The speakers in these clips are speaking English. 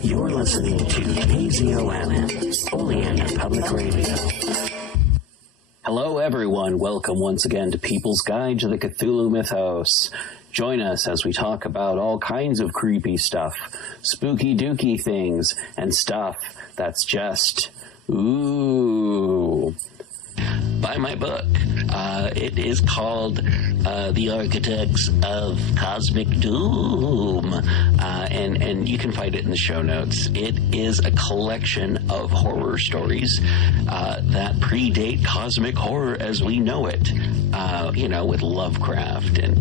You're listening to KZOM, Oleander Public Radio. Hello, everyone. Welcome once again to People's Guide to the Cthulhu Mythos. Join us as we talk about all kinds of creepy stuff, spooky dooky things, and stuff that's just, ooh. Buy my book. It is called The Architects of Cosmic Doom, and you can find it in the show notes. It is a collection of horror stories that predate cosmic horror as we know it, with Lovecraft and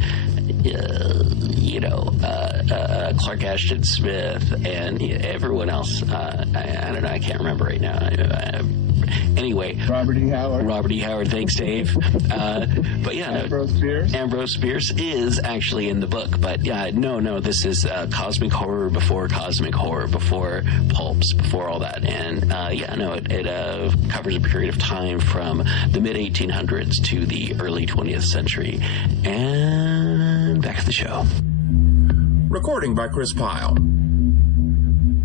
Clark Ashton Smith and everyone else. I don't know, I can't remember right now. Anyway, Robert E. Howard. Thanks, Dave. But yeah, Ambrose Bierce is actually in the book. But yeah, no, this is cosmic horror before pulps, before all that. And it covers a period of time from the mid 1800s to the early 20th century. And back to the show. Recording by Chris Pyle.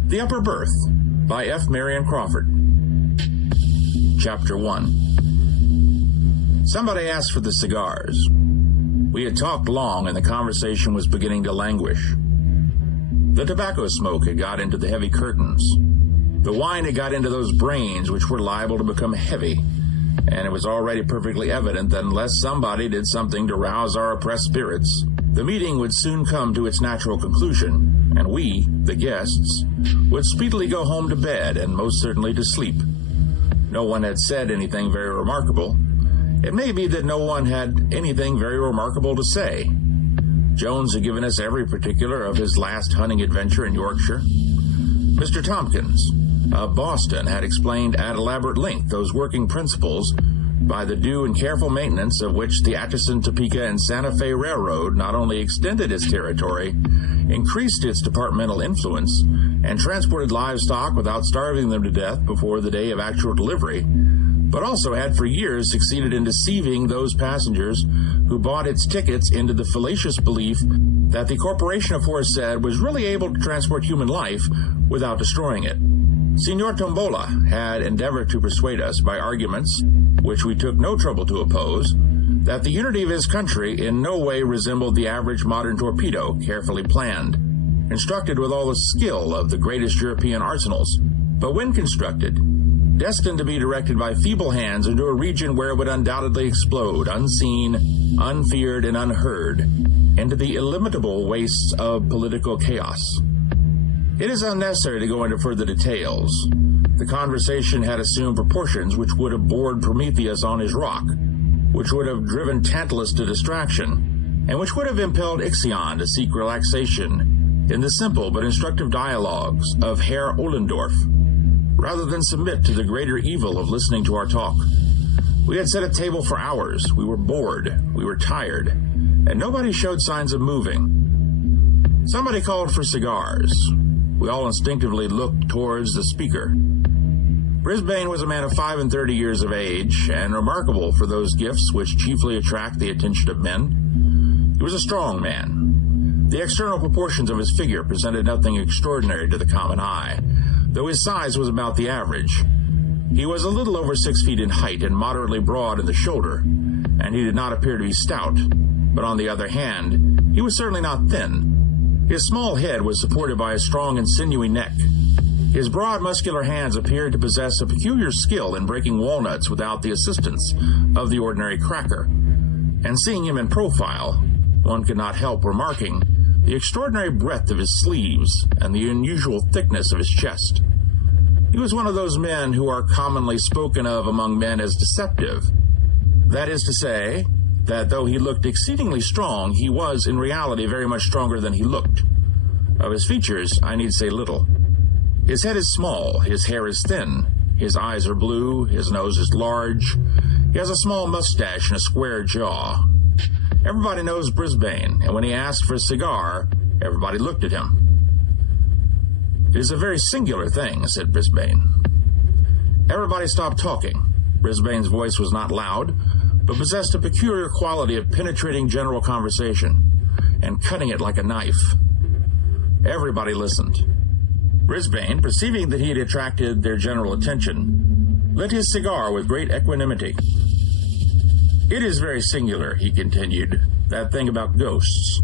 The Upper Berth by F. Marion Crawford. Chapter 1. Somebody asked for the cigars. We had talked long, and the conversation was beginning to languish. The tobacco smoke had got into the heavy curtains. The wine had got into those brains which were liable to become heavy, and it was already perfectly evident that unless somebody did something to rouse our oppressed spirits, the meeting would soon come to its natural conclusion, and we, the guests, would speedily go home to bed and most certainly to sleep. No one had said anything very remarkable. It may be that no one had anything very remarkable to say. Jones had given us every particular of his last hunting adventure in Yorkshire. Mr. Tompkins, of Boston, had explained at elaborate length those working principles by the due and careful maintenance of which the Atchison, Topeka, and Santa Fe Railroad not only extended its territory, increased its departmental influence, and transported livestock without starving them to death before the day of actual delivery, but also had for years succeeded in deceiving those passengers who bought its tickets into the fallacious belief that the corporation aforesaid was really able to transport human life without destroying it. Signor Tombola had endeavored to persuade us by arguments, which we took no trouble to oppose, that the unity of his country in no way resembled the average modern torpedo, carefully planned, constructed with all the skill of the greatest European arsenals, but when constructed, destined to be directed by feeble hands into a region where it would undoubtedly explode, unseen, unfeared, and unheard, into the illimitable wastes of political chaos. It is unnecessary to go into further details. The conversation had assumed proportions which would have bored Prometheus on his rock, which would have driven Tantalus to distraction, and which would have impelled Ixion to seek relaxation in the simple but instructive dialogues of Herr Ollendorf, rather than submit to the greater evil of listening to our talk. We had set a table for hours. We were bored. We were tired. And nobody showed signs of moving. Somebody called for cigars. We all instinctively looked towards the speaker. Brisbane was a man of 35 years of age, and remarkable for those gifts which chiefly attract the attention of men. He was a strong man. The external proportions of his figure presented nothing extraordinary to the common eye, though his size was about the average. He was a little over 6 feet in height and moderately broad in the shoulder, and he did not appear to be stout, but on the other hand, he was certainly not thin. His small head was supported by a strong and sinewy neck. His broad, muscular hands appeared to possess a peculiar skill in breaking walnuts without the assistance of the ordinary cracker. And seeing him in profile, one could not help remarking the extraordinary breadth of his sleeves and the unusual thickness of his chest. He was one of those men who are commonly spoken of among men as deceptive. That is to say, that though he looked exceedingly strong, he was in reality very much stronger than he looked. Of his features, I need say little. His head is small, his hair is thin, his eyes are blue, his nose is large, he has a small mustache and a square jaw. Everybody knows Brisbane, and when he asked for a cigar, everybody looked at him. "It is a very singular thing," said Brisbane. Everybody stopped talking. Brisbane's voice was not loud, but possessed a peculiar quality of penetrating general conversation, and cutting it like a knife. Everybody listened. Brisbane, perceiving that he had attracted their general attention, lit his cigar with great equanimity. "It is very singular," he continued, "that thing about ghosts.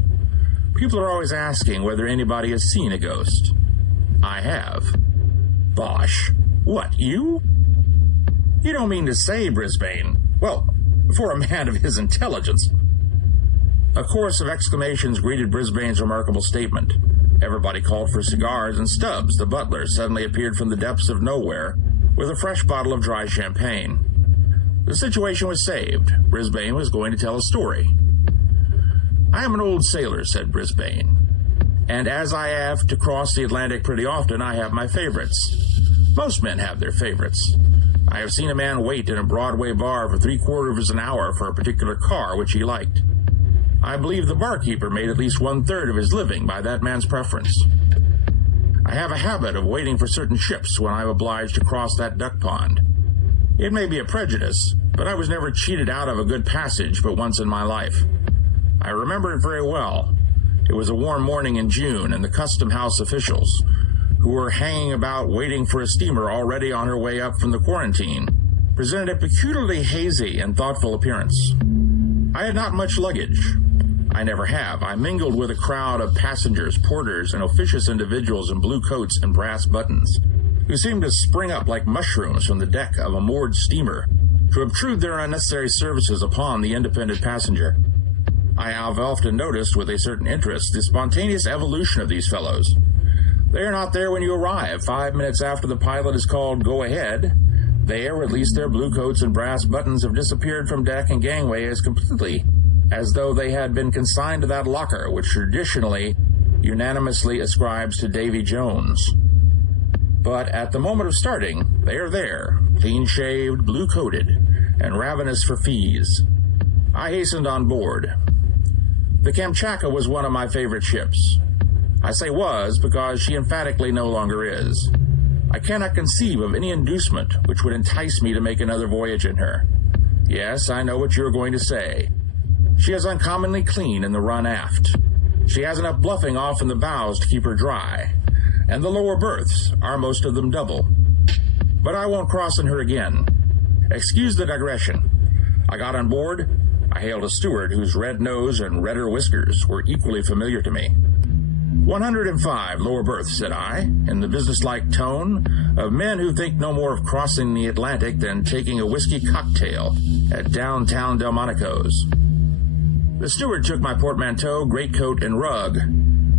People are always asking whether anybody has seen a ghost. I have." "Bosh. What, you?" "You don't mean to say, Brisbane. Well, for a man of his intelligence." A chorus of exclamations greeted Brisbane's remarkable statement. Everybody called for cigars, and Stubbs, the butler, suddenly appeared from the depths of nowhere with a fresh bottle of dry champagne. The situation was saved. Brisbane was going to tell a story. "I am an old sailor," said Brisbane, "and as I have to cross the Atlantic pretty often, I have my favorites. Most men have their favorites. I have seen a man wait in a Broadway bar for 3/4 of an hour for a particular car which he liked. I believe the barkeeper made at least 1/3 of his living by that man's preference. I have a habit of waiting for certain ships when I am obliged to cross that duck pond. It may be a prejudice, but I was never cheated out of a good passage but once in my life. I remember it very well. It was a warm morning in June, and the custom house officials, who were hanging about waiting for a steamer already on her way up from the quarantine, presented a peculiarly hazy and thoughtful appearance. I had not much luggage. I never have. I mingled with a crowd of passengers, porters, and officious individuals in blue coats and brass buttons, who seemed to spring up like mushrooms from the deck of a moored steamer to obtrude their unnecessary services upon the independent passenger. I have often noticed with a certain interest the spontaneous evolution of these fellows. They are not there when you arrive. 5 minutes after the pilot is called "Go ahead," they, or at least their blue coats and brass buttons, have disappeared from deck and gangway as completely as though they had been consigned to that locker which traditionally unanimously ascribes to Davy Jones. But at the moment of starting, they are there, clean-shaved, blue-coated, and ravenous for fees. I hastened on board. The Kamchatka was one of my favorite ships. I say was because she emphatically no longer is. I cannot conceive of any inducement which would entice me to make another voyage in her. Yes, I know what you're going to say. She is uncommonly clean in the run aft. She has enough bluffing off in the bows to keep her dry, and the lower berths are most of them double. But I won't cross in her again. Excuse the digression. I got on board. I hailed a steward whose red nose and redder whiskers were equally familiar to me. 105 lower berths, said I, in the businesslike tone of men who think no more of crossing the Atlantic than taking a whiskey cocktail at downtown Delmonico's. The steward took my portmanteau, greatcoat, and rug.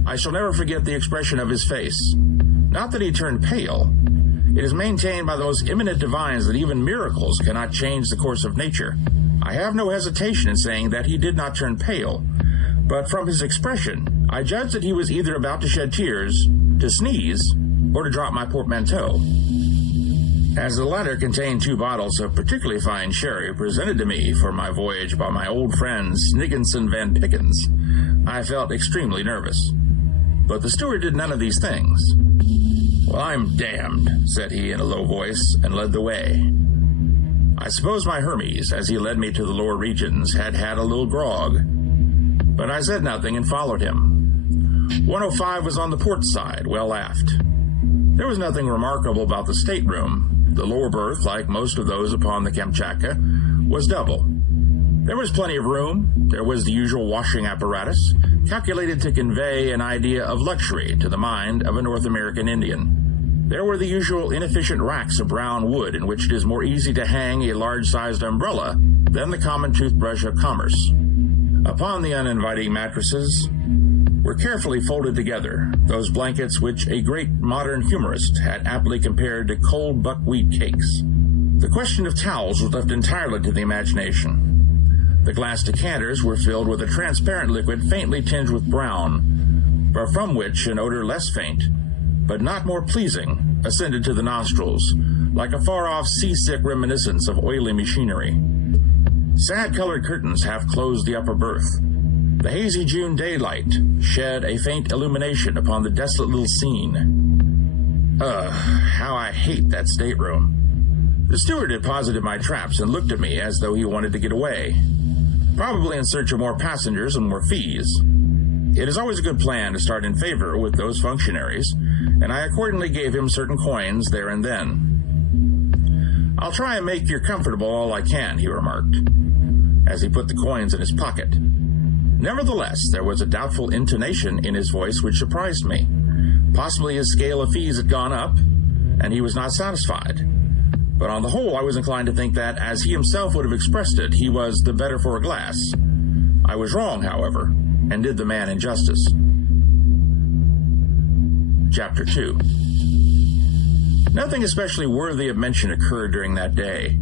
I shall never forget the expression of his face. Not that he turned pale. It is maintained by the most eminent divines that even miracles cannot change the course of nature. I have no hesitation in saying that he did not turn pale, but from his expression, I judged that he was either about to shed tears, to sneeze, or to drop my portmanteau. As the latter contained 2 bottles of particularly fine sherry presented to me for my voyage by my old friend Snigginson Van Pickens, I felt extremely nervous. But the steward did none of these things. "Well, I'm damned," said he in a low voice, and led the way. I suppose my Hermes, as he led me to the lower regions, had had a little grog, but I said nothing and followed him. 105 was on the port side, well aft. There was nothing remarkable about the stateroom. The lower berth, like most of those upon the Kamchatka, was double. There was plenty of room. There was the usual washing apparatus, calculated to convey an idea of luxury to the mind of a North American Indian. There were the usual inefficient racks of brown wood in which it is more easy to hang a large-sized umbrella than the common toothbrush of commerce. Upon the uninviting mattresses were carefully folded together those blankets which a great modern humorist had aptly compared to cold buckwheat cakes. The question of towels was left entirely to the imagination. The glass decanters were filled with a transparent liquid faintly tinged with brown, but from which an odor less faint, but not more pleasing, ascended to the nostrils, like a far-off seasick reminiscence of oily machinery. Sad-colored curtains half closed the upper berth. The hazy June daylight shed a faint illumination upon the desolate little scene. How I hate that stateroom. The steward had deposited my traps and looked at me as though he wanted to get away, probably in search of more passengers and more fees. It is always a good plan to start in favor with those functionaries, and I accordingly gave him certain coins there and then. "I'll try and make you comfortable all I can," he remarked, as he put the coins in his pocket. Nevertheless, there was a doubtful intonation in his voice which surprised me. Possibly his scale of fees had gone up, and he was not satisfied. But on the whole, I was inclined to think that, as he himself would have expressed it, he was the better for a glass. I was wrong, however, and did the man injustice. Chapter 2. Nothing especially worthy of mention occurred during that day.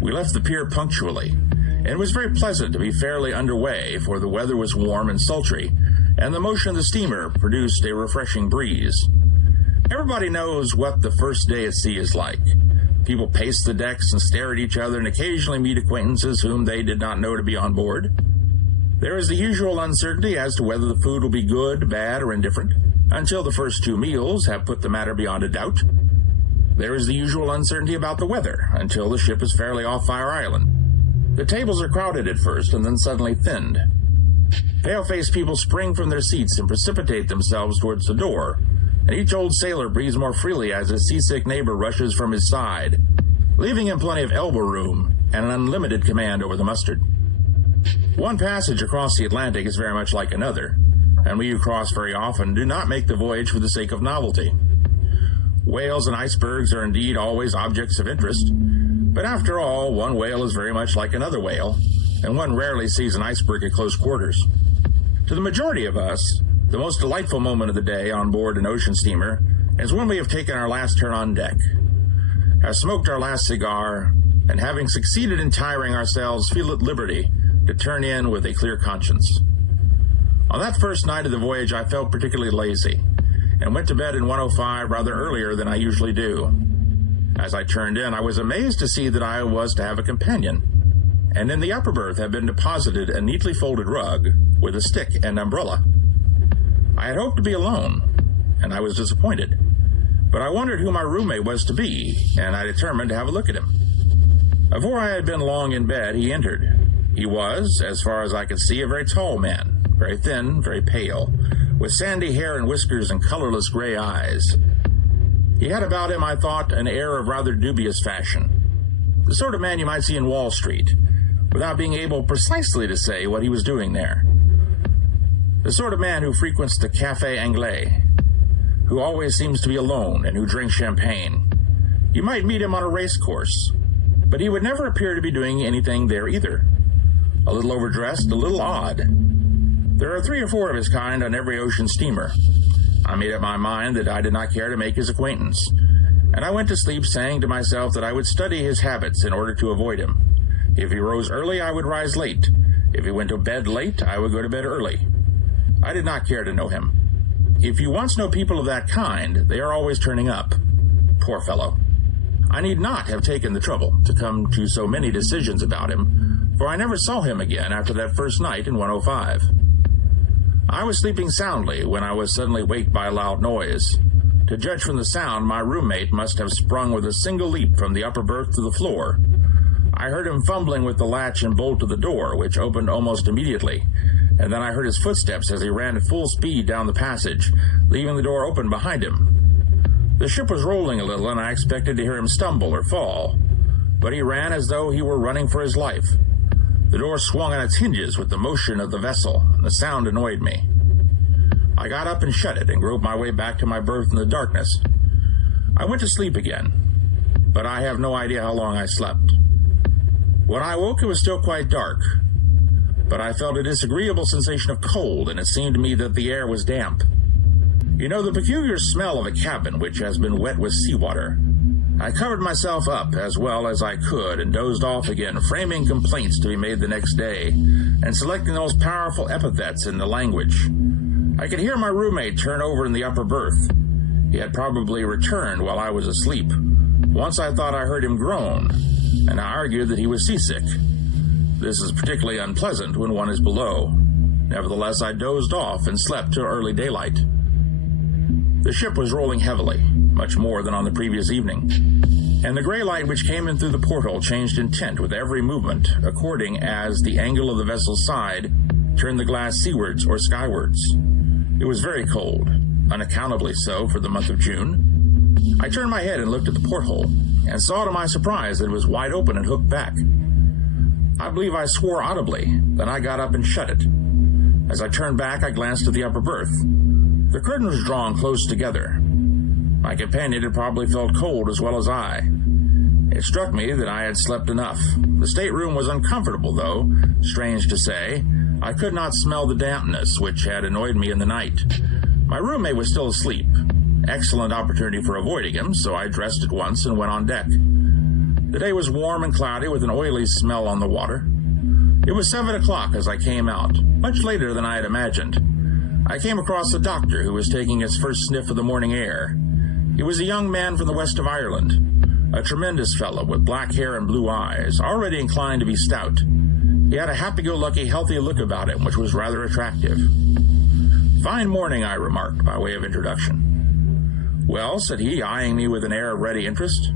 We left the pier punctually, and it was very pleasant to be fairly underway, for the weather was warm and sultry, and the motion of the steamer produced a refreshing breeze. Everybody knows what the first day at sea is like. People pace the decks and stare at each other and occasionally meet acquaintances whom they did not know to be on board. There is the usual uncertainty as to whether the food will be good, bad, or indifferent, until the first 2 meals have put the matter beyond a doubt. There is the usual uncertainty about the weather, until the ship is fairly off Fire Island. The tables are crowded at first and then suddenly thinned. Pale-faced people spring from their seats and precipitate themselves towards the door, and each old sailor breathes more freely as his seasick neighbor rushes from his side, leaving him plenty of elbow room and an unlimited command over the mustard. One passage across the Atlantic is very much like another, and we who cross very often do not make the voyage for the sake of novelty. Whales and icebergs are indeed always objects of interest, but after all, one whale is very much like another whale, and one rarely sees an iceberg at close quarters. To the majority of us, the most delightful moment of the day on board an ocean steamer is when we have taken our last turn on deck, have smoked our last cigar, and having succeeded in tiring ourselves, feel at liberty to turn in with a clear conscience. On that first night of the voyage, I felt particularly lazy, and went to bed in 105 rather earlier than I usually do. As I turned in, I was amazed to see that I was to have a companion, and in the upper berth had been deposited a neatly folded rug with a stick and umbrella. I had hoped to be alone, and I was disappointed, but I wondered who my roommate was to be, and I determined to have a look at him. Before I had been long in bed, he entered. He was, as far as I could see, a very tall man, very thin, very pale, with sandy hair and whiskers and colorless gray eyes. He had about him, I thought, an air of rather dubious fashion, the sort of man you might see in Wall Street, without being able precisely to say what he was doing there. The sort of man who frequents the Café Anglais, who always seems to be alone and who drinks champagne. You might meet him on a race course, but he would never appear to be doing anything there either. A little overdressed, a little odd. There are 3 or 4 of his kind on every ocean steamer. I made up my mind that I did not care to make his acquaintance, and I went to sleep saying to myself that I would study his habits in order to avoid him. If he rose early, I would rise late. If he went to bed late, I would go to bed early. I did not care to know him. If you once know people of that kind, they are always turning up. Poor fellow. I need not have taken the trouble to come to so many decisions about him, for I never saw him again after that first night in 105. I was sleeping soundly when I was suddenly waked by a loud noise. To judge from the sound, my roommate must have sprung with a single leap from the upper berth to the floor. I heard him fumbling with the latch and bolt of the door, which opened almost immediately, and then I heard his footsteps as he ran at full speed down the passage, leaving the door open behind him. The ship was rolling a little, and I expected to hear him stumble or fall, but he ran as though he were running for his life. The door swung on its hinges with the motion of the vessel, and the sound annoyed me. I got up and shut it and groped my way back to my berth in the darkness. I went to sleep again, but I have no idea how long I slept. When I woke, it was still quite dark, but I felt a disagreeable sensation of cold, and it seemed to me that the air was damp. You know, the peculiar smell of a cabin which has been wet with seawater. I covered myself up as well as I could and dozed off again, framing complaints to be made the next day, and selecting the most powerful epithets in the language. I could hear my roommate turn over in the upper berth. He had probably returned while I was asleep. Once I thought I heard him groan, and I argued that he was seasick. This is particularly unpleasant when one is below. Nevertheless, I dozed off and slept till early daylight. The ship was rolling heavily, much more than on the previous evening, and the gray light which came in through the porthole changed in tint with every movement, according as the angle of the vessel's side turned the glass seawards or skywards. It was very cold, unaccountably so for the month of June. I turned my head and looked at the porthole, and saw to my surprise that it was wide open and hooked back. I believe I swore audibly, then I got up and shut it. As I turned back, I glanced at the upper berth. The curtain was drawn close together. My companion had probably felt cold as well as I. It struck me that I had slept enough. The stateroom was uncomfortable, though, strange to say. I could not smell the dampness, which had annoyed me in the night. My roommate was still asleep. Excellent opportunity for avoiding him, so I dressed at once and went on deck. The day was warm and cloudy with an oily smell on the water. It was 7 o'clock as I came out, much later than I had imagined. I came across a doctor who was taking his first sniff of the morning air. He was a young man from the west of Ireland, a tremendous fellow with black hair and blue eyes, already inclined to be stout. He had a happy-go-lucky, healthy look about him, which was rather attractive. "Fine morning," I remarked, by way of introduction. "Well," said he, eyeing me with an air of ready interest,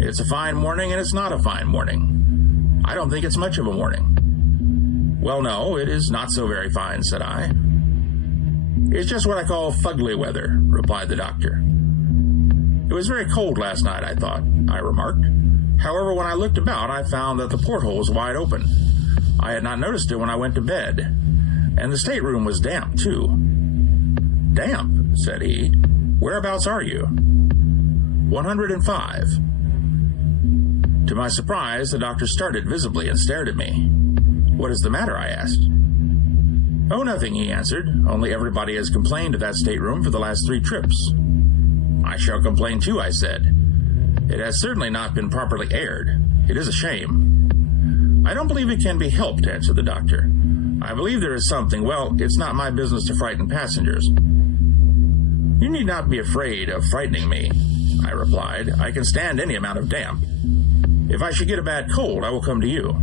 "it's a fine morning and it's not a fine morning. I don't think it's much of a morning." "Well, no, it is not so very fine," said I. "It's just what I call fugly weather," replied the doctor. "It was very cold last night, I thought," I remarked. "However, when I looked about, I found that the porthole was wide open. I had not noticed it when I went to bed. And the stateroom was damp, too." "Damp?" said he. "Whereabouts are you?" 105. To my surprise, the doctor started visibly and stared at me. "What is the matter?" I asked. "Oh, nothing," he answered. "Only everybody has complained of that stateroom for the last 3 trips." "I shall complain too," I said. "It has certainly not been properly aired. It is a shame." "I don't believe it can be helped," answered the doctor. "I believe there is something. Well, it's not my business to frighten passengers." "You need not be afraid of frightening me," I replied. "I can stand any amount of damp. If I should get a bad cold, I will come to you."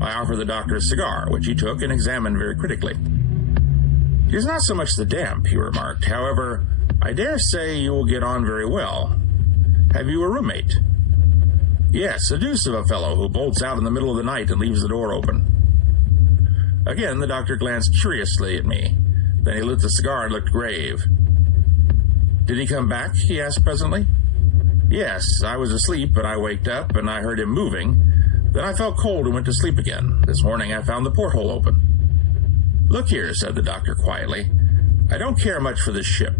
I offered the doctor a cigar, which he took and examined very critically. "It is not so much the damp," he remarked. "However, I dare say you will get on very well. Have you a roommate?" "Yes, a deuce of a fellow who bolts out in the middle of the night and leaves the door open." Again, the doctor glanced curiously at me. Then he lit the cigar and looked grave. "Did he come back?" he asked presently. "Yes, I was asleep, but I waked up and I heard him moving. Then I felt cold and went to sleep again. This morning I found the porthole open." "Look here," said the doctor quietly. "I don't care much for this ship.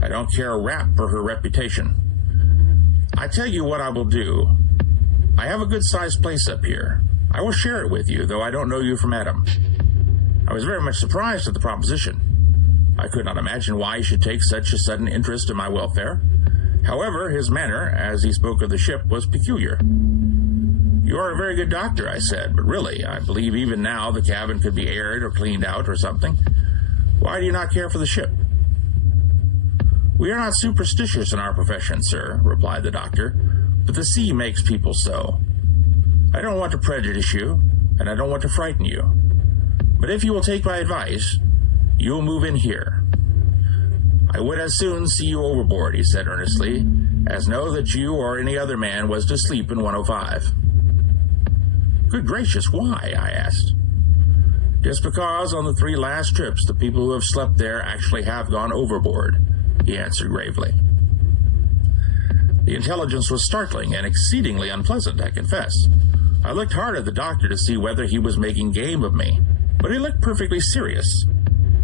I don't care a rap for her reputation. I tell you what I will do. I have a good-sized place up here. I will share it with you, though I don't know you from Adam." I was very much surprised at the proposition. I could not imagine why he should take such a sudden interest in my welfare. However, his manner, as he spoke of the ship, was peculiar. "You are a very good doctor," I said, "but really, I believe even now the cabin could be aired or cleaned out or something. Why do you not care for the ship?" "We are not superstitious in our profession, sir," replied the doctor, "but the sea makes people so. I don't want to prejudice you, and I don't want to frighten you. But if you will take my advice, you will move in here." "I would as soon see you overboard," he said earnestly, "as know that you or any other man was to sleep in 105. "Good gracious, why?" I asked. "Just because on the 3 last trips the people who have slept there actually have gone overboard," he answered gravely. The intelligence was startling and exceedingly unpleasant, I confess. I looked hard at the doctor to see whether he was making game of me, but he looked perfectly serious.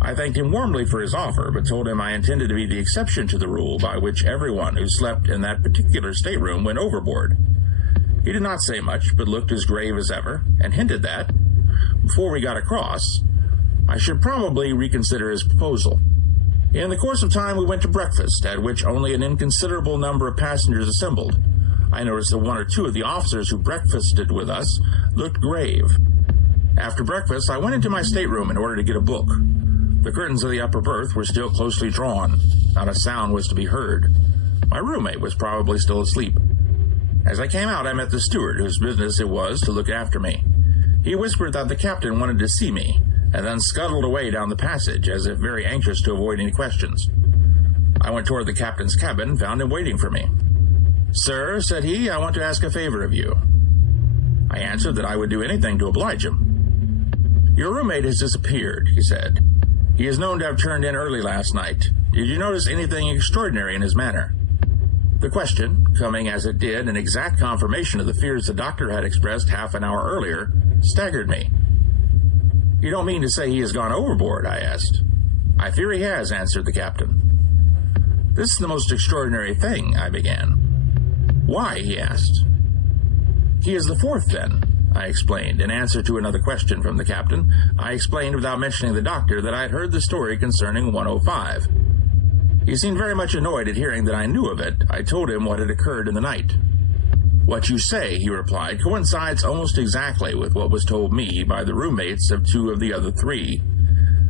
I thanked him warmly for his offer, but told him I intended to be the exception to the rule by which everyone who slept in that particular stateroom went overboard. He did not say much, but looked as grave as ever, and hinted that, before we got across, I should probably reconsider his proposal. In the course of time we went to breakfast, at which only an inconsiderable number of passengers assembled. I noticed that 1 or 2 of the officers who breakfasted with us looked grave. After breakfast, I went into my stateroom in order to get a book. The curtains of the upper berth were still closely drawn. Not a sound was to be heard. My roommate was probably still asleep. As I came out, I met the steward, whose business it was to look after me. He whispered that the captain wanted to see me, and then scuttled away down the passage, as if very anxious to avoid any questions. I went toward the captain's cabin and found him waiting for me. "Sir," said he, "I want to ask a favor of you." I answered that I would do anything to oblige him. "Your roommate has disappeared," he said. He is known to have turned in early last night. Did you notice anything extraordinary in his manner?" The question, coming as it did in exact confirmation of the fears the doctor had expressed half an hour earlier, staggered me. "You don't mean to say he has gone overboard?" I asked. "I fear he has," answered the captain. "This is the most extraordinary thing," I began. "Why?" he asked. "He is the fourth, then," I explained. In answer to another question from the captain, I explained without mentioning the doctor that I had heard the story concerning 105. He seemed very much annoyed at hearing that I knew of it. I told him what had occurred in the night. "What you say," he replied, "coincides almost exactly with what was told me by the roommates of two of the other three.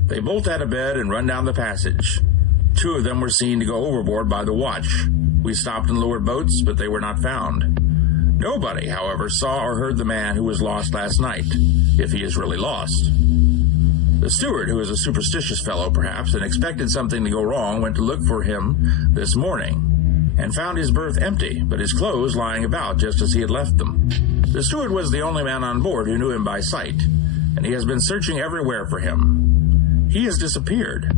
They bolt out of bed and run down the passage. Two of them were seen to go overboard by the watch. We stopped and lowered boats, but they were not found. Nobody, however, saw or heard the man who was lost last night, if he is really lost. The steward, who is a superstitious fellow perhaps, and expected something to go wrong, went to look for him this morning, and found his berth empty, but his clothes lying about just as he had left them. The steward was the only man on board who knew him by sight, and he has been searching everywhere for him. He has disappeared.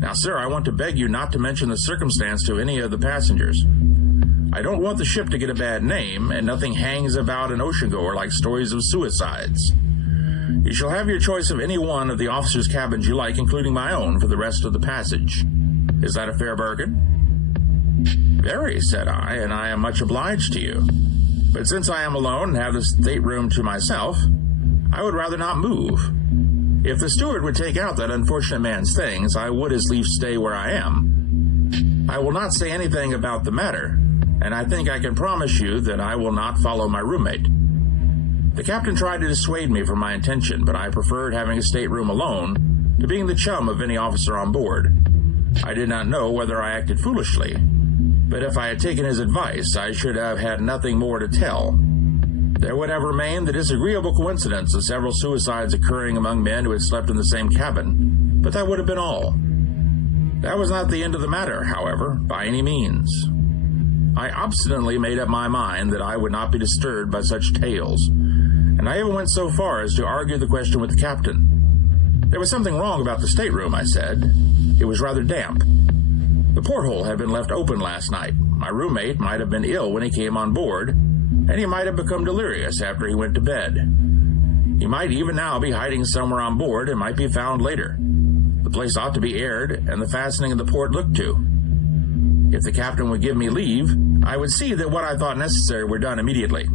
Now, sir, I want to beg you not to mention the circumstance to any of the passengers. I don't want the ship to get a bad name, and nothing hangs about an oceangoer like stories of suicides. You shall have your choice of any one of the officers' cabins you like, including my own, for the rest of the passage. Is that a fair bargain?" "Very," said I, "and I am much obliged to you. But since I am alone and have the stateroom to myself, I would rather not move. If the steward would take out that unfortunate man's things, I would as lief stay where I am. I will not say anything about the matter, and I think I can promise you that I will not follow my roommate." The captain tried to dissuade me from my intention, but I preferred having a stateroom alone to being the chum of any officer on board. I did not know whether I acted foolishly, but if I had taken his advice, I should have had nothing more to tell. There would have remained the disagreeable coincidence of several suicides occurring among men who had slept in the same cabin, but that would have been all. That was not the end of the matter, however, by any means. I obstinately made up my mind that I would not be disturbed by such tales, and I even went so far as to argue the question with the captain. There was something wrong about the stateroom, I said. It was rather damp. The porthole had been left open last night. My roommate might have been ill when he came on board, and he might have become delirious after he went to bed. He might even now be hiding somewhere on board and might be found later. The place ought to be aired and the fastening of the port looked to. If the captain would give me leave, I would see that what I thought necessary were done immediately.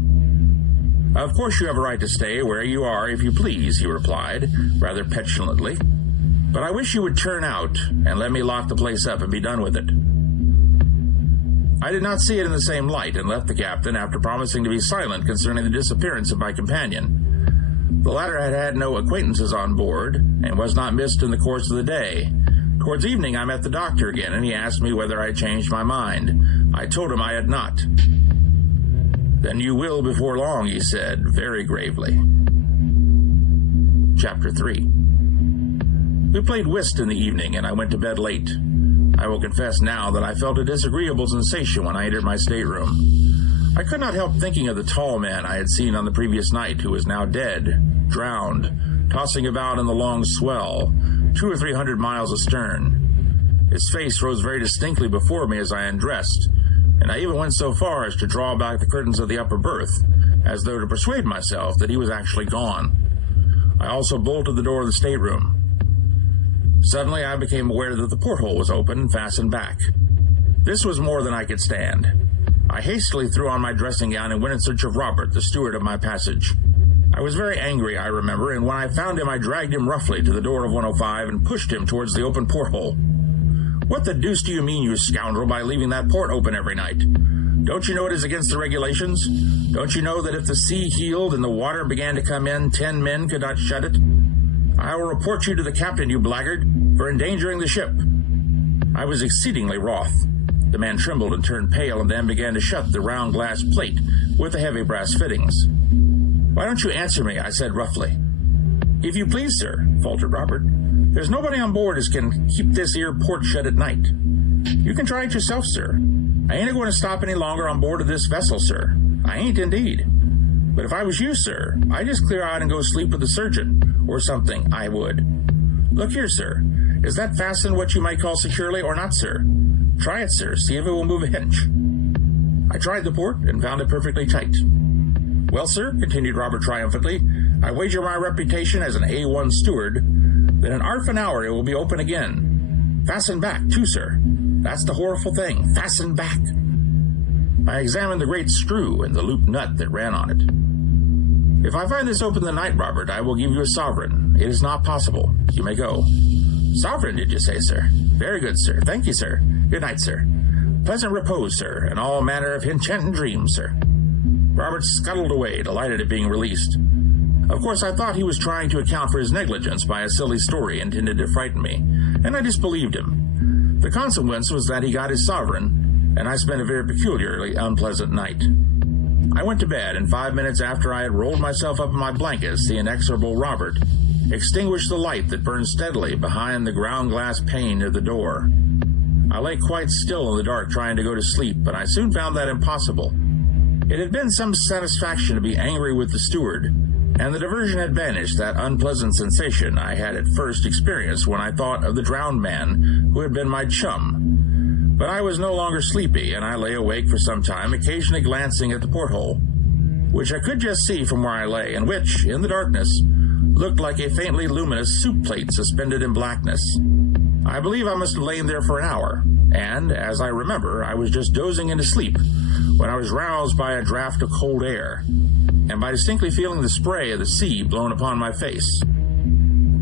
"Of course you have a right to stay where you are if you please," he replied, rather petulantly. "But I wish you would turn out and let me lock the place up and be done with it." I did not see it in the same light and left the captain after promising to be silent concerning the disappearance of my companion. The latter had had no acquaintances on board and was not missed in the course of the day. Towards evening I met the doctor again, and he asked me whether I had changed my mind. I told him I had not. "Then you will before long," he said, very gravely. Chapter 3. We played whist in the evening, and I went to bed late. I will confess now that I felt a disagreeable sensation when I entered my stateroom. I could not help thinking of the tall man I had seen on the previous night, who was now dead, drowned, tossing about in the long swell, 200 or 300 miles astern. His face rose very distinctly before me as I undressed, and I even went so far as to draw back the curtains of the upper berth, as though to persuade myself that he was actually gone. I also bolted the door of the stateroom. Suddenly I became aware that the porthole was open and fastened back. This was more than I could stand. I hastily threw on my dressing gown and went in search of Robert, the steward of my passage. I was very angry, I remember, and when I found him I dragged him roughly to the door of 105 and pushed him towards the open porthole. "What the deuce do you mean, you scoundrel, by leaving that port open every night? Don't you know it is against the regulations? Don't you know that if the sea heeled and the water began to come in, 10 men could not shut it? I will report you to the captain, you blackguard, for endangering the ship." I was exceedingly wroth. The man trembled and turned pale and then began to shut the round glass plate with the heavy brass fittings. "Why don't you answer me?" I said roughly. "If you please, sir," faltered Robert. "There's nobody on board as can keep this here port shut at night. You can try it yourself, sir. I ain't going to stop any longer on board of this vessel, sir. I ain't indeed. But if I was you, sir, I'd just clear out and go sleep with the surgeon, or something, I would. Look here, sir, Is that fastened what you might call securely or not, sir? Try it, sir. See if it will move a inch. I tried the port and found it perfectly tight. Well, sir, continued Robert triumphantly, I wager my reputation as an A1 steward that in half an hour it will be open again. Fasten back, too, sir. That's the horrible thing. Fasten back. I examined the great screw and the loop nut that ran on it. If I find this open tonight, Robert, I will give you a sovereign. It is not possible. You may go. Sovereign, did you say, sir? Very good, sir. Thank you, sir. Good night, sir. Pleasant repose, sir, and all manner of enchanting dreams, sir. Robert scuttled away, delighted at being released. Of course, I thought he was trying to account for his negligence by a silly story intended to frighten me, and I disbelieved him. The consequence was that he got his sovereign, and I spent a very peculiarly unpleasant night. I went to bed, and 5 minutes after I had rolled myself up in my blankets, the inexorable Robert extinguished the light that burned steadily behind the ground glass pane near the door. I lay quite still in the dark trying to go to sleep, but I soon found that impossible. It had been some satisfaction to be angry with the steward, and the diversion had banished that unpleasant sensation I had at first experienced when I thought of the drowned man who had been my chum. But I was no longer sleepy, and I lay awake for some time, occasionally glancing at the porthole, which I could just see from where I lay, and which, in the darkness, looked like a faintly luminous soup plate suspended in blackness. I believe I must have lain there for an hour, and, as I remember, I was just dozing into sleep when I was roused by a draught of cold air, and by distinctly feeling the spray of the sea blown upon my face.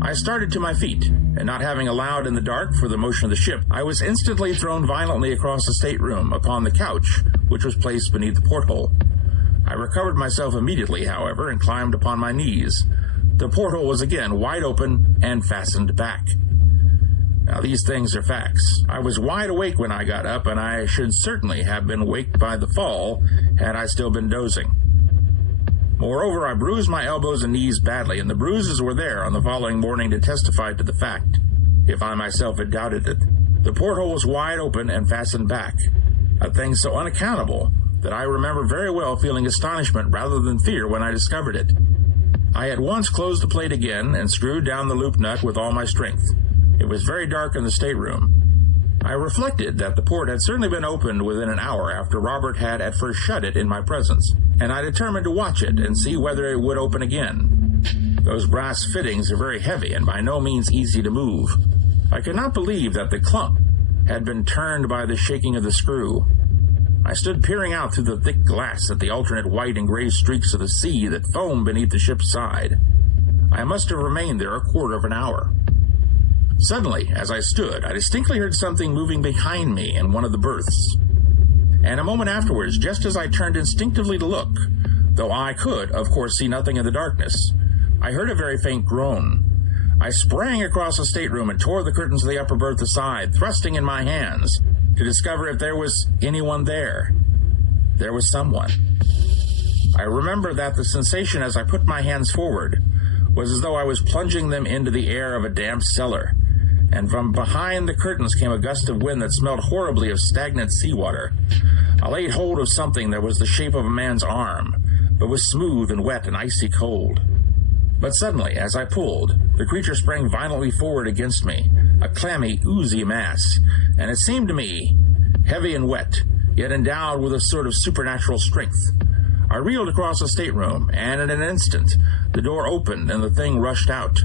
I started to my feet, and not having allowed in the dark for the motion of the ship, I was instantly thrown violently across the stateroom upon the couch, which was placed beneath the porthole. I recovered myself immediately, however, and climbed upon my knees. The porthole was again wide open and fastened back. Now, these things are facts. I was wide awake when I got up, and I should certainly have been waked by the fall had I still been dozing. Moreover, I bruised my elbows and knees badly, and the bruises were there on the following morning to testify to the fact, if I myself had doubted it. The porthole was wide open and fastened back, a thing so unaccountable that I remember very well feeling astonishment rather than fear when I discovered it. I at once closed the plate again and screwed down the loop nut with all my strength. It was very dark in the stateroom. I reflected that the port had certainly been opened within an hour after Robert had at first shut it in my presence, and I determined to watch it and see whether it would open again. Those brass fittings are very heavy and by no means easy to move. I could not believe that the clunk had been turned by the shaking of the screw. I stood peering out through the thick glass at the alternate white and gray streaks of the sea that foamed beneath the ship's side. I must have remained there a quarter of an hour. Suddenly, as I stood, I distinctly heard something moving behind me in one of the berths. And a moment afterwards, just as I turned instinctively to look, though I could, of course, see nothing in the darkness, I heard a very faint groan. I sprang across the stateroom and tore the curtains of the upper berth aside, thrusting in my hands to discover if there was anyone there. There was someone. I remember that the sensation as I put my hands forward was as though I was plunging them into the air of a damp cellar, and from behind the curtains came a gust of wind that smelled horribly of stagnant seawater. I laid hold of something that was the shape of a man's arm, but was smooth and wet and icy cold. But suddenly, as I pulled, the creature sprang violently forward against me, a clammy, oozy mass, and it seemed to me heavy and wet, yet endowed with a sort of supernatural strength. I reeled across the stateroom, and in an instant the door opened and the thing rushed out.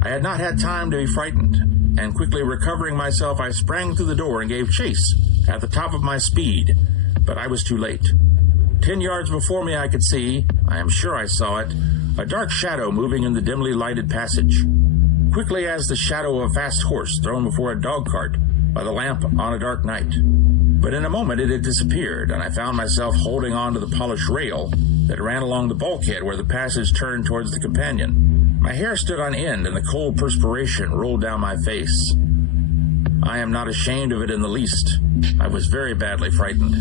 I had not had time to be frightened, and quickly recovering myself, I sprang through the door and gave chase at the top of my speed, but I was too late. 10 yards before me I could see, I am sure I saw it, a dark shadow moving in the dimly lighted passage, quickly as the shadow of a fast horse thrown before a dog cart by the lamp on a dark night. But in a moment it had disappeared, and I found myself holding on to the polished rail that ran along the bulkhead where the passage turned towards the companion. My hair stood on end, and the cold perspiration rolled down my face. I am not ashamed of it in the least. I was very badly frightened.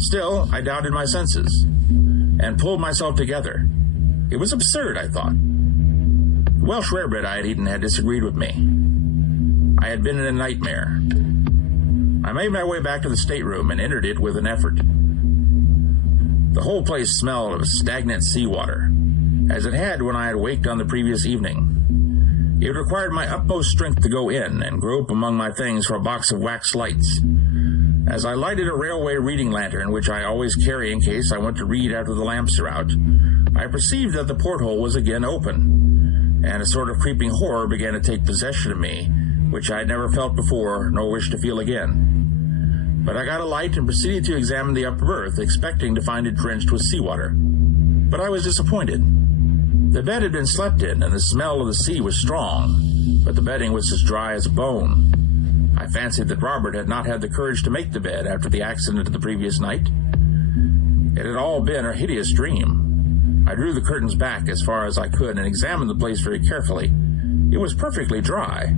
Still, I doubted my senses, and pulled myself together. It was absurd, I thought. The Welsh rarebit I had eaten had disagreed with me. I had been in a nightmare. I made my way back to the stateroom and entered it with an effort. The whole place smelled of stagnant seawater, as it had when I had waked on the previous evening. It required my utmost strength to go in and grope among my things for a box of wax lights. As I lighted a railway reading lantern, which I always carry in case I want to read after the lamps are out, I perceived that the porthole was again open, and a sort of creeping horror began to take possession of me, which I had never felt before nor wished to feel again. But I got a light and proceeded to examine the upper berth, expecting to find it drenched with seawater. But I was disappointed. The bed had been slept in, and the smell of the sea was strong, but the bedding was as dry as a bone. I fancied that Robert had not had the courage to make the bed after the accident of the previous night. It had all been a hideous dream. I drew the curtains back as far as I could and examined the place very carefully. It was perfectly dry,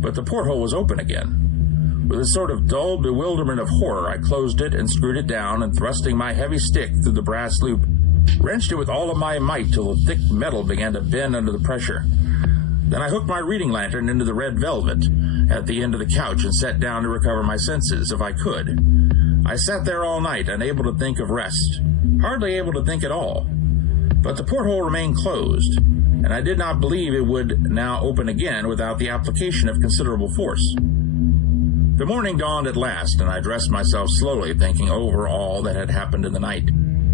but the porthole was open again. With a sort of dull bewilderment of horror, I closed it and screwed it down, and thrusting my heavy stick through the brass loop, wrenched it with all of my might till the thick metal began to bend under the pressure. Then I hooked my reading lantern into the red velvet at the end of the couch and sat down to recover my senses, if I could. I sat there all night, unable to think of rest, hardly able to think at all. But the porthole remained closed, and I did not believe it would now open again without the application of considerable force. The morning dawned at last, and I dressed myself slowly, thinking over all that had happened in the night.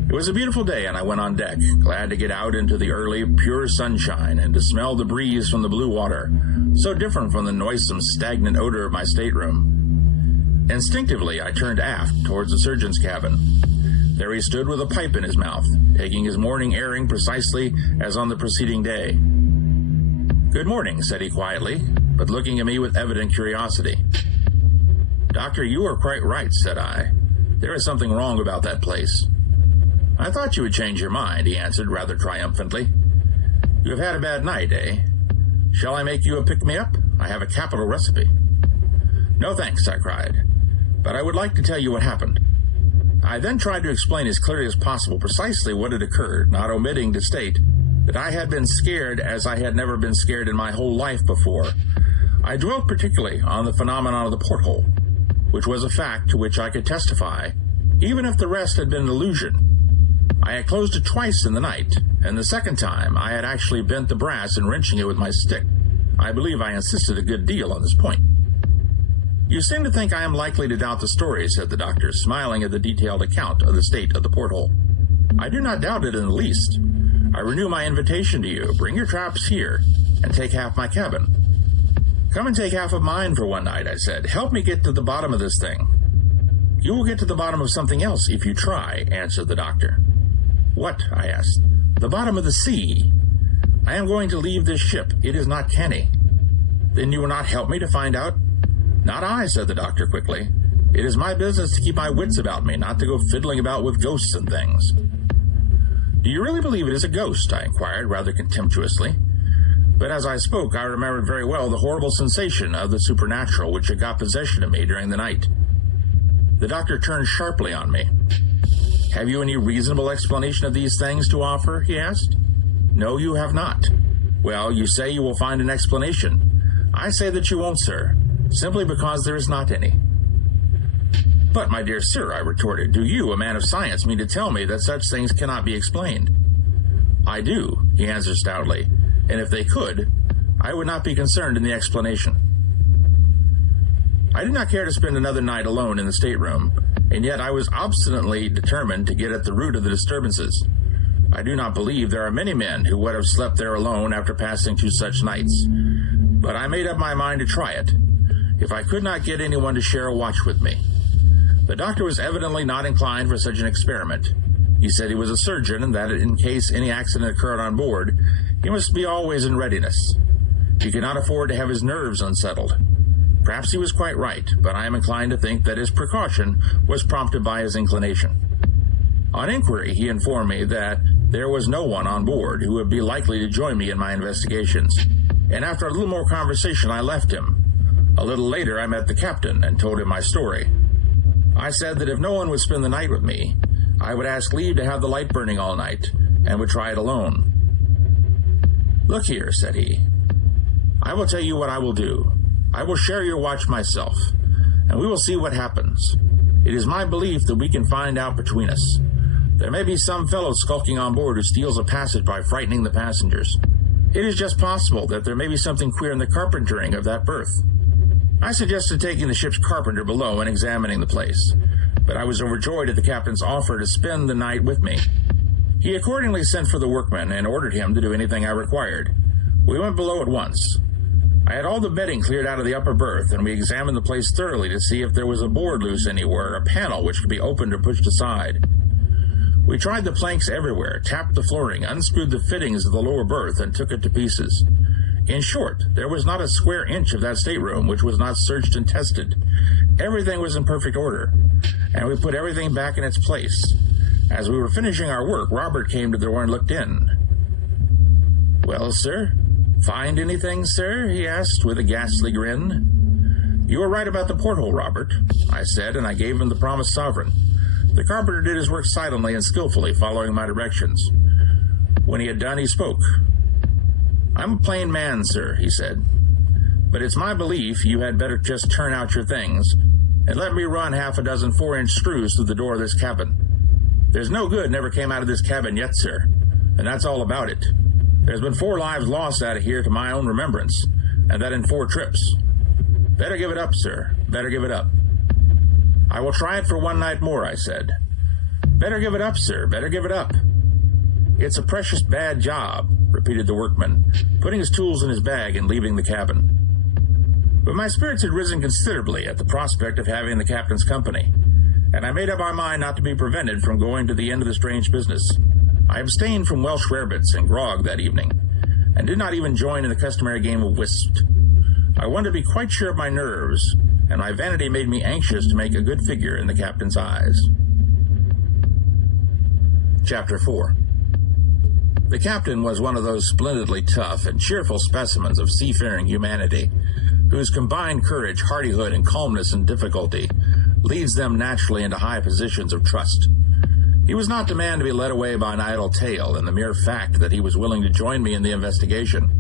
It was a beautiful day, and I went on deck, glad to get out into the early, pure sunshine and to smell the breeze from the blue water, so different from the noisome, stagnant odor of my stateroom. Instinctively, I turned aft towards the surgeon's cabin. There he stood with a pipe in his mouth, taking his morning airing precisely as on the preceding day. "Good morning," said he quietly, but looking at me with evident curiosity. "Doctor, you are quite right," said I. "There is something wrong about that place." "I thought you would change your mind," he answered rather triumphantly. "You have had a bad night, eh? Shall I make you a pick-me-up? I have a capital recipe." "No, thanks," I cried, "but I would like to tell you what happened." I then tried to explain as clearly as possible precisely what had occurred, not omitting to state that I had been scared as I had never been scared in my whole life before. I dwelt particularly on the phenomenon of the porthole, which was a fact to which I could testify, even if the rest had been an illusion. I had closed it twice in the night, and the second time I had actually bent the brass and wrenching it with my stick. I believe I insisted a good deal on this point. "You seem to think I am likely to doubt the story," said the doctor, smiling at the detailed account of the state of the porthole. "I do not doubt it in the least. I renew my invitation to you. Bring your traps here, and take half my cabin." "Come and take half of mine for one night," I said. "Help me get to the bottom of this thing." "You will get to the bottom of something else if you try," answered the doctor. "What?" I asked. "The bottom of the sea. I am going to leave this ship. It is not canny." "Then you will not help me to find out?" "Not I," said the doctor quickly. "It is my business to keep my wits about me, not to go fiddling about with ghosts and things." "Do you really believe it is a ghost?" I inquired rather contemptuously. But as I spoke, I remembered very well the horrible sensation of the supernatural which had got possession of me during the night. The doctor turned sharply on me. "Have you any reasonable explanation of these things to offer?" he asked. "No, you have not." "Well, you say you will find an explanation. I say that you won't, sir, simply because there is not any." "But, my dear sir," I retorted, "do you, a man of science, mean to tell me that such things cannot be explained?" "I do," he answered stoutly, "and if they could, I would not be concerned in the explanation." I did not care to spend another night alone in the stateroom, and yet I was obstinately determined to get at the root of the disturbances. I do not believe there are many men who would have slept there alone after passing 2 such nights, but I made up my mind to try it, if I could not get anyone to share a watch with me. The doctor was evidently not inclined for such an experiment. He said he was a surgeon, and that in case any accident occurred on board, he must be always in readiness. He could not afford to have his nerves unsettled. Perhaps he was quite right, but I am inclined to think that his precaution was prompted by his inclination. On inquiry, he informed me that there was no one on board who would be likely to join me in my investigations, and after a little more conversation, I left him. A little later, I met the captain and told him my story. I said that if no one would spend the night with me, I would ask leave to have the light burning all night, and would try it alone. "Look here," said he, "I will tell you what I will do. I will share your watch myself, and we will see what happens. It is my belief that we can find out between us. There may be some fellow skulking on board who steals a passage by frightening the passengers. It is just possible that there may be something queer in the carpentering of that berth. I suggested taking the ship's carpenter below and examining the place, but I was overjoyed at the captain's offer to spend the night with me. He accordingly sent for the workman and ordered him to do anything I required. We went below at once. I had all the bedding cleared out of the upper berth, and we examined the place thoroughly to see if there was a board loose anywhere, a panel which could be opened or pushed aside. We tried the planks everywhere, tapped the flooring, unscrewed the fittings of the lower berth, and took it to pieces. In short, there was not a square inch of that stateroom which was not searched and tested. Everything was in perfect order, and we put everything back in its place. As we were finishing our work, Robert came to the door and looked in. "Well, sir? Find anything, sir?" he asked with a ghastly grin. "You were right about the porthole, Robert," I said, and I gave him the promised sovereign. The carpenter did his work silently and skillfully, following my directions. When he had done, he spoke. "I'm a plain man, sir," he said, "but it's my belief you had better just turn out your things and let me run half a dozen 4-inch screws through the door of this cabin. There's no good never came out of this cabin yet, sir, and that's all about it. There's been 4 lives lost out of here to my own remembrance, and that in 4 trips. Better give it up, sir. Better give it up." "I will try it for 1 night more," I said. "Better give it up, sir. Better give it up." "It's a precious bad job," repeated the workman, putting his tools in his bag and leaving the cabin. But my spirits had risen considerably at the prospect of having the captain's company, and I made up my mind not to be prevented from going to the end of the strange business. I abstained from Welsh rarebits and grog that evening, and did not even join in the customary game of whist. I wanted to be quite sure of my nerves, and my vanity made me anxious to make a good figure in the captain's eyes. Chapter 4. The captain was one of those splendidly tough and cheerful specimens of seafaring humanity, whose combined courage, hardihood, and calmness in difficulty leads them naturally into high positions of trust. He was not the man to be led away by an idle tale, and the mere fact that he was willing to join me in the investigation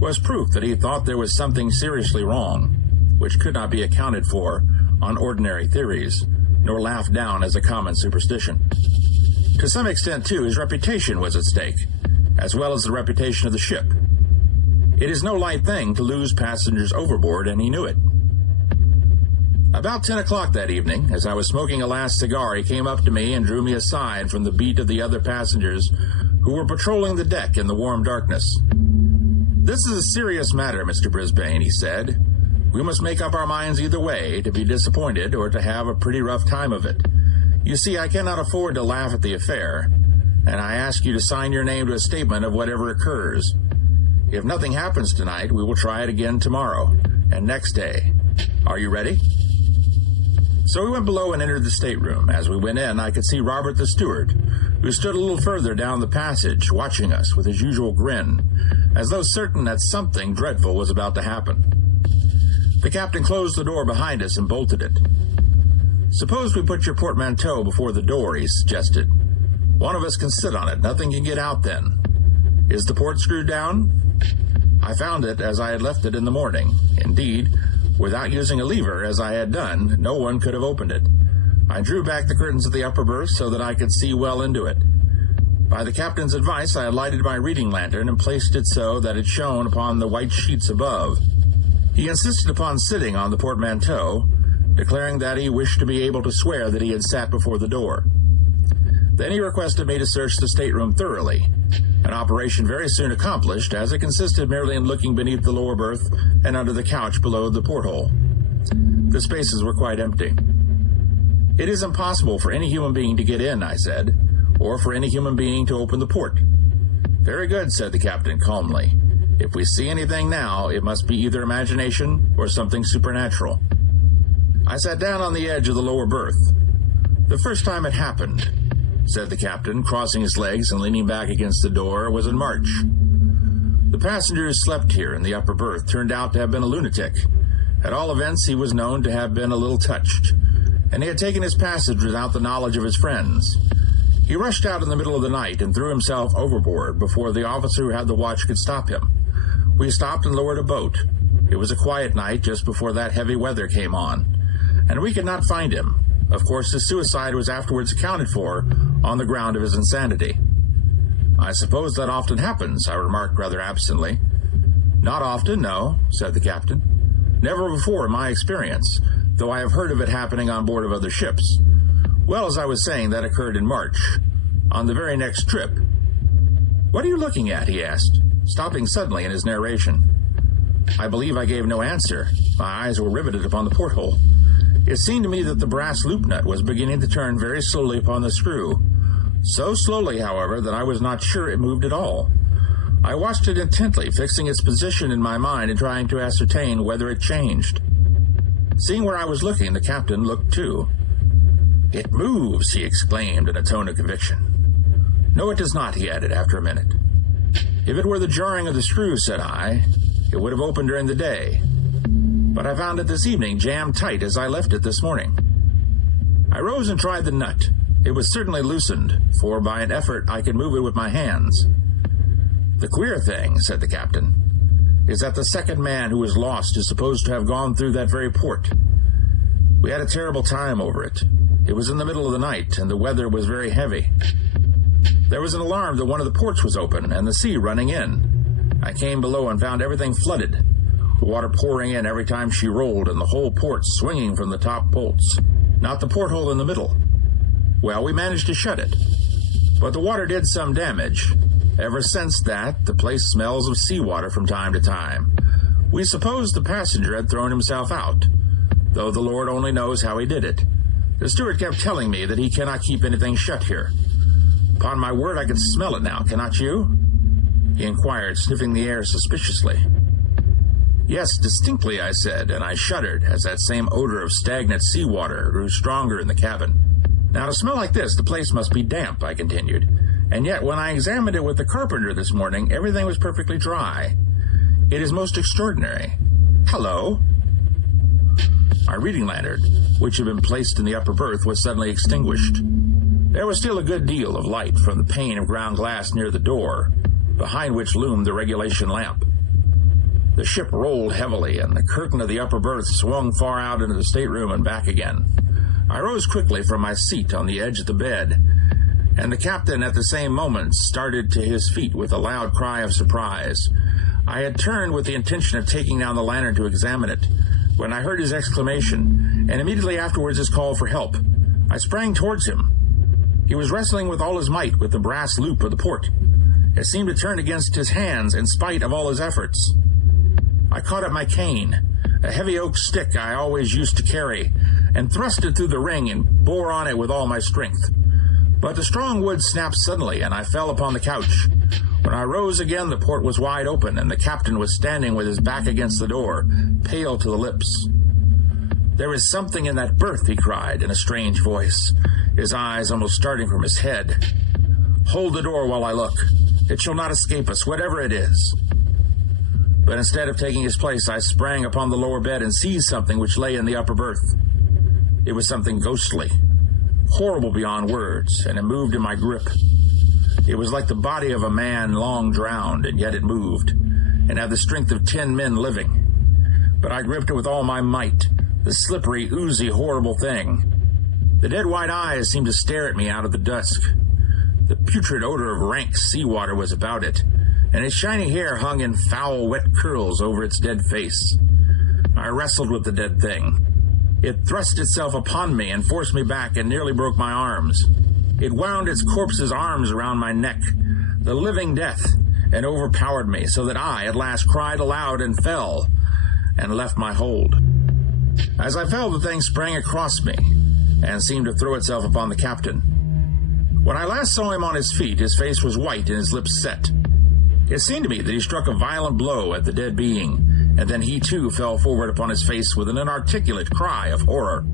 was proof that he thought there was something seriously wrong, which could not be accounted for on ordinary theories, nor laughed down as a common superstition. To some extent, too, his reputation was at stake, as well as the reputation of the ship. It is no light thing to lose passengers overboard, and he knew it. About 10 o'clock that evening, as I was smoking a last cigar, he came up to me and drew me aside from the beat of the other passengers who were patrolling the deck in the warm darkness. "This is a serious matter, Mr. Brisbane," he said. "We must make up our minds either way, to be disappointed or to have a pretty rough time of it. You see, I cannot afford to laugh at the affair, and I ask you to sign your name to a statement of whatever occurs. If nothing happens tonight, we will try it again tomorrow, and next day. Are you ready?" So we went below and entered the stateroom. As we went in, I could see Robert the steward, who stood a little further down the passage, watching us with his usual grin, as though certain that something dreadful was about to happen. The captain closed the door behind us and bolted it. "Suppose we put your portmanteau before the door," he suggested. "One of us can sit on it. Nothing can get out then. Is the port screwed down?" I found it as I had left it in the morning. Indeed, without using a lever, as I had done, no one could have opened it. I drew back the curtains of the upper berth so that I could see well into it. By the captain's advice, I had lighted my reading lantern and placed it so that it shone upon the white sheets above. He insisted upon sitting on the portmanteau, declaring that he wished to be able to swear that he had sat before the door. Then he requested me to search the stateroom thoroughly, an operation very soon accomplished, as it consisted merely in looking beneath the lower berth and under the couch below the porthole. The spaces were quite empty. "It is impossible for any human being to get in," I said, "or for any human being to open the port." "Very good," said the captain calmly. "If we see anything now, it must be either imagination or something supernatural." I sat down on the edge of the lower berth. "The first time it happened," said the captain, crossing his legs and leaning back against the door, "was in March. The passenger who slept here in the upper berth turned out to have been a lunatic. At all events, he was known to have been a little touched, and he had taken his passage without the knowledge of his friends. He rushed out in the middle of the night and threw himself overboard before the officer who had the watch could stop him. We stopped and lowered a boat. It was a quiet night just before that heavy weather came on, and we could not find him. Of course, his suicide was afterwards accounted for on the ground of his insanity. I suppose that often happens, I remarked rather absently. Not often, no, said the captain. Never before in my experience, though I have heard of it happening on board of other ships. Well, as I was saying, that occurred in March, on the very next trip. What are you looking at? He asked, stopping suddenly in his narration. I believe I gave no answer. My eyes were riveted upon the porthole. It seemed to me that the brass loop nut was beginning to turn very slowly upon the screw. So slowly, however, that I was not sure it moved at all. I watched it intently, fixing its position in my mind and trying to ascertain whether it changed. Seeing where I was looking, the captain looked too. It moves, he exclaimed in a tone of conviction. No, it does not, he added after a minute. If it were the jarring of the screw, said I, it would have opened during the day. But I found it this evening jammed tight as I left it this morning. I rose and tried the nut. It was certainly loosened, for by an effort I could move it with my hands. The queer thing, said the captain, is that the second man who was lost is supposed to have gone through that very port. We had a terrible time over it. It was in the middle of the night, and the weather was very heavy. There was an alarm that one of the ports was open, and the sea running in. I came below and found everything flooded, the water pouring in every time she rolled, and the whole port swinging from the top bolts, not the porthole in the middle. Well, we managed to shut it, but the water did some damage. Ever since that, the place smells of seawater from time to time. We supposed the passenger had thrown himself out, though the Lord only knows how he did it. The steward kept telling me that he cannot keep anything shut here. Upon my word, I can smell it now, cannot you? He inquired, sniffing the air suspiciously. Yes, distinctly, I said, and I shuddered as that same odor of stagnant seawater grew stronger in the cabin. Now, to smell like this, the place must be damp, I continued. And yet, when I examined it with the carpenter this morning, everything was perfectly dry. It is most extraordinary. Hello? My reading lantern, which had been placed in the upper berth, was suddenly extinguished. There was still a good deal of light from the pane of ground glass near the door, behind which loomed the regulation lamp. The ship rolled heavily, and the curtain of the upper berth swung far out into the stateroom and back again. I rose quickly from my seat on the edge of the bed, and the captain at the same moment started to his feet with a loud cry of surprise. I had turned with the intention of taking down the lantern to examine it, when I heard his exclamation, and immediately afterwards his call for help. I sprang towards him. He was wrestling with all his might with the brass loop of the port. It seemed to turn against his hands in spite of all his efforts. I caught up my cane, a heavy oak stick I always used to carry, and thrust it through the ring and bore on it with all my strength. But the strong wood snapped suddenly, and I fell upon the couch. When I rose again, the port was wide open, and the captain was standing with his back against the door, pale to the lips. There is something in that berth, he cried in a strange voice, his eyes almost starting from his head. Hold the door while I look. It shall not escape us, whatever it is. But instead of taking his place, I sprang upon the lower bed and seized something which lay in the upper berth. It was something ghostly, horrible beyond words, and it moved in my grip. It was like the body of a man long drowned, and yet it moved, and had the strength of 10 men living. But I gripped it with all my might, the slippery, oozy, horrible thing. The dead white eyes seemed to stare at me out of the dusk. The putrid odor of rank seawater was about it, and its shining hair hung in foul, wet curls over its dead face. I wrestled with the dead thing. It thrust itself upon me and forced me back and nearly broke my arms. It wound its corpse's arms around my neck, the living death, and overpowered me so that I, at last, cried aloud and fell, and left my hold. As I fell, the thing sprang across me, and seemed to throw itself upon the captain. When I last saw him on his feet, his face was white and his lips set. It seemed to me that he struck a violent blow at the dead being, and then he too fell forward upon his face with an inarticulate cry of horror.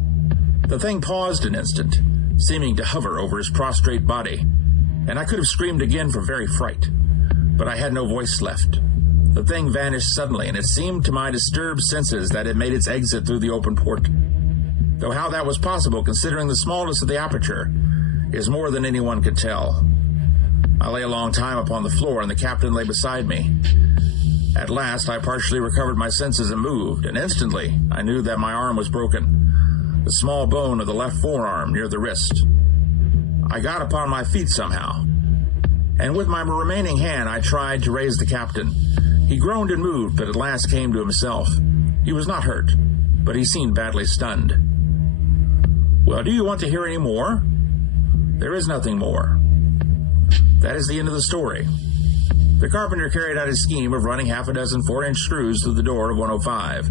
The thing paused an instant, seeming to hover over his prostrate body, and I could have screamed again for very fright, but I had no voice left. The thing vanished suddenly, and it seemed to my disturbed senses that it made its exit through the open port. Though how that was possible, considering the smallness of the aperture, is more than anyone could tell. I lay a long time upon the floor, and the captain lay beside me. At last, I partially recovered my senses and moved, and instantly I knew that my arm was broken, the small bone of the left forearm near the wrist. I got upon my feet somehow. and with my remaining hand I tried to raise the captain. He groaned and moved, but at last came to himself. He was not hurt, but he seemed badly stunned. Well, do you want to hear any more? There is nothing more. That is the end of the story. The carpenter carried out his scheme of running half a dozen 4-inch screws through the door of 105.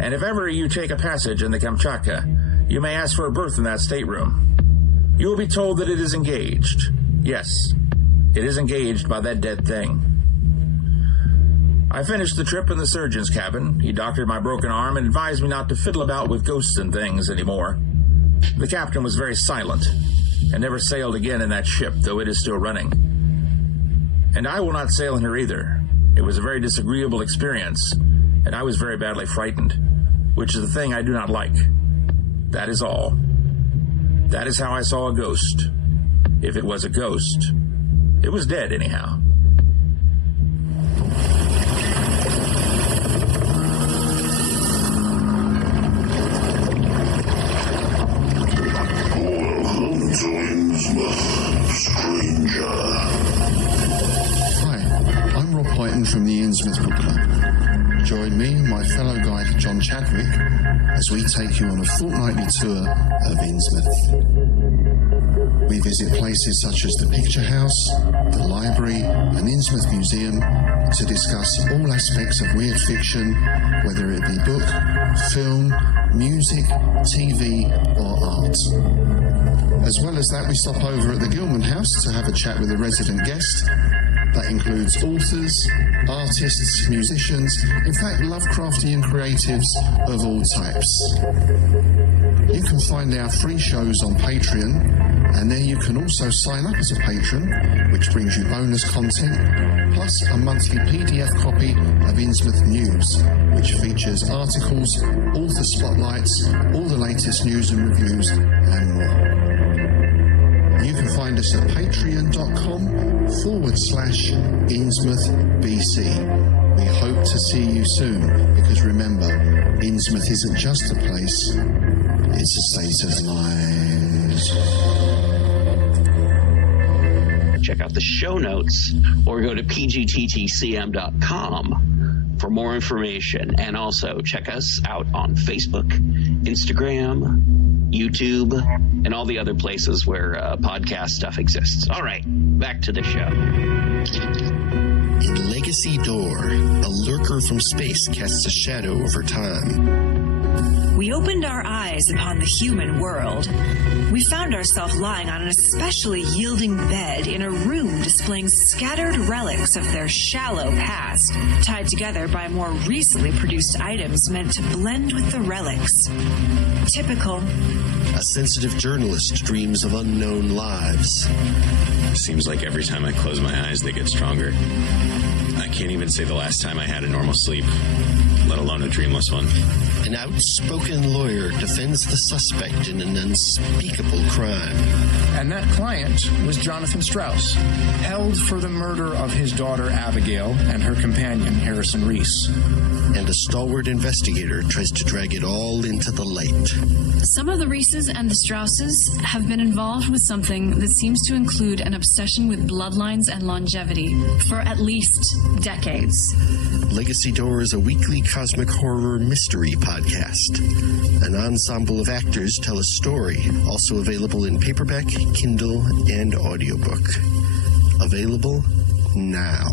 And if ever you take a passage in the Kamchatka, you may ask for a berth in that stateroom. You will be told that it is engaged. Yes, it is engaged by that dead thing. I finished the trip in the surgeon's cabin. He doctored my broken arm and advised me not to fiddle about with ghosts and things anymore. The captain was very silent and never sailed again in that ship, though it is still running. And I will not sail in her either. It was a very disagreeable experience, and I was very badly frightened, which is the thing I do not like. That is all. That is how I saw a ghost. If it was a ghost, it was dead anyhow. Welcome to Innsmouth, stranger. Hi, I'm Rob Hyton from the Innsmouth Book Club. Join me and my fellow guide John Chadwick as we take you on a fortnightly tour of Innsmouth. We visit places such as the Picture House, the Library and Innsmouth Museum to discuss all aspects of weird fiction, whether it be book, film, music, TV or art. As well as that, we stop over at the Gilman House to have a chat with a resident guest. That includes authors, artists, musicians, in fact Lovecraftian creatives of all types. You can find our free shows on Patreon, and there you can also sign up as a patron, which brings you bonus content, plus a monthly PDF copy of Innsmouth News, which features articles, author spotlights, all the latest news and reviews, and more. You can find us at patreon.com/InnsmouthBC. We hope to see you soon, because remember, Innsmouth isn't just a place, it's a state of mind. Check out the show notes or go to pgttcm.com for more information. And also check us out on Facebook, Instagram, YouTube, and all the other places where podcast stuff exists. All right, back to the show. In Legacy Door, a lurker from space casts a shadow over time. We opened our eyes upon the human world. We found ourselves lying on an especially yielding bed in a room displaying scattered relics of their shallow past, tied together by more recently produced items meant to blend with the relics. Typical. A sensitive journalist dreams of unknown lives. Seems like every time I close my eyes, they get stronger. I can't even say the last time I had a normal sleep, let alone a dreamless one. An outspoken lawyer defends the suspect in an unspeakable crime. And that client was Jonathan Strauss, held for the murder of his daughter Abigail and her companion Harrison Reese. And a stalwart investigator tries to drag it all into the light. Some of the Reeses and the Strausses have been involved with something that seems to include an obsession with bloodlines and longevity for at least decades. Legacy Door is a weekly cosmic horror mystery podcast. An ensemble of actors tell a story, also available in paperback, Kindle, and audiobook. Available now.